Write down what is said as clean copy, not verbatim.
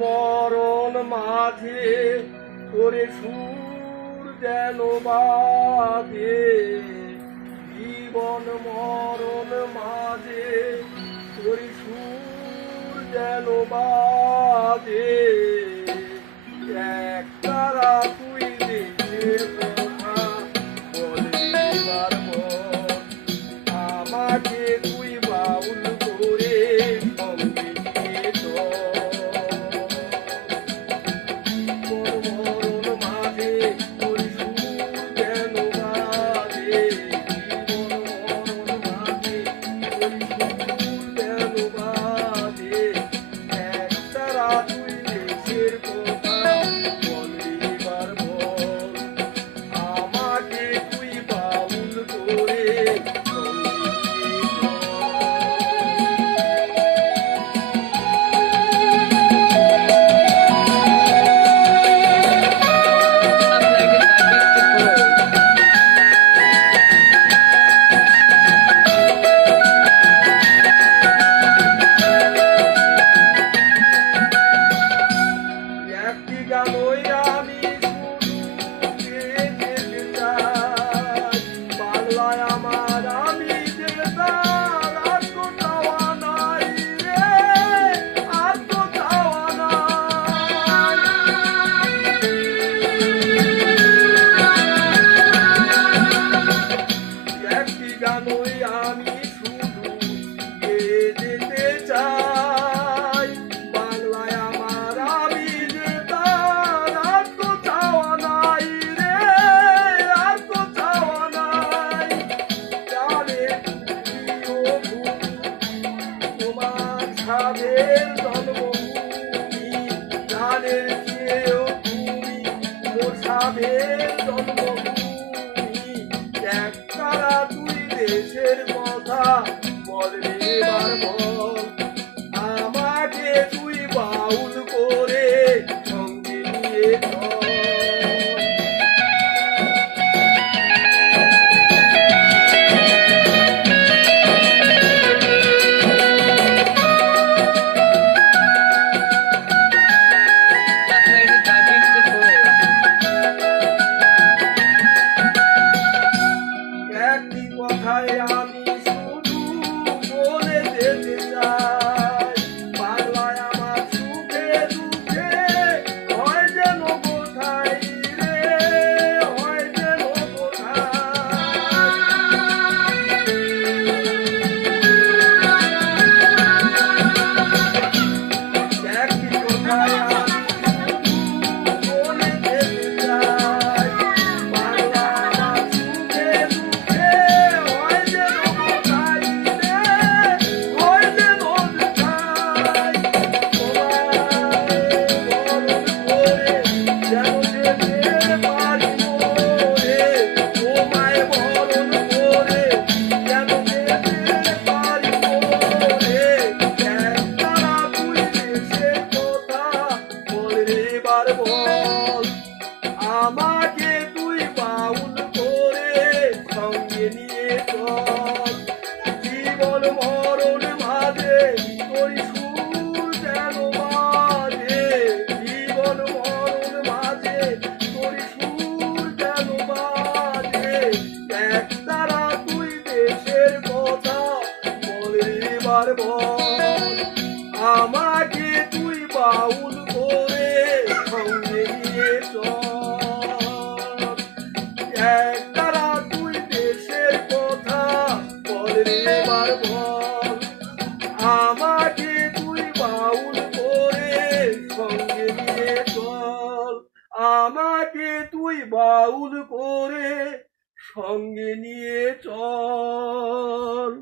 মরণ মাঝে তোরে সুর যেন বাজে, জীবন মরণ মাঝে তোরে সুর যেন বাজে। একতারা তুই দেশের কথা বলবার মন, আমাকে তুই বাউল করে সঙ্গে নিয়ে চল। মরণ মাঝে তোর সুর যেন বাজে, জীবন মরণ মাঝে তোর সুর যেন বাজে। একতারা তুই দেশের কথা বলবার মন, আমাকে তুই বাউল করে একটি গানই আমি শুধু গেয়ে যেতে চাই, বাংলায় আমার আমি যে তার আর তো চাওয়া নাই রে, আর তো চাওয়া নাই। একটি গানই আমি শুধু গেয়ে যেতে চাই, বাংলায় আমার আমি যে তার আর তো চাওয়া নাই রে, আর তো চাওয়া নাই। জানে তুমিও তোমার সাধের জন্মভূমি, জানের চেয়েও তুমি মোর সাধের জন্মভূমি। একতারা তুই দেশের কথা বল রে এবার বল, আমাকে তুই বাউল করে সঙ্গে নিয়ে চল। একটি কথায় আমি শুধু বলে যেতে চাই, বাংলায় আমার সুখে দুঃখে হয় যেন কোথায় রে, হয় যেন কোথায়। একটি কথায় আমি শুধু বলে যেতে চাই, বাংলা আমার সুখে দুঃখে হয় যেন কোথায় রে, হয় যেন কোথায়। তোমায় বরণ করে যেন যেতে পারি মোরে, একতারা তুই দেশের কথা বল রে এবার বল, আমাকে তুই বাউল করে সঙ্গে নিয়ে চল। জীবন মরণ মাঝে তোর সুর যেন বাজে, জীবন মরণ মাঝে তোর সুর যেন বাজে। একতারা তুই দেশের কথা বল রে এবার বল, আমাকে তুই বাউল করে সঙ্গে নিয়ে চল। একতারা তুই দেশের কথা বল রে এবার বল, আমাকে তুই বাউল করে সঙ্গে নিয়ে চল, আমাকে তুই বাউল করে সঙ্গে নিয়ে চল।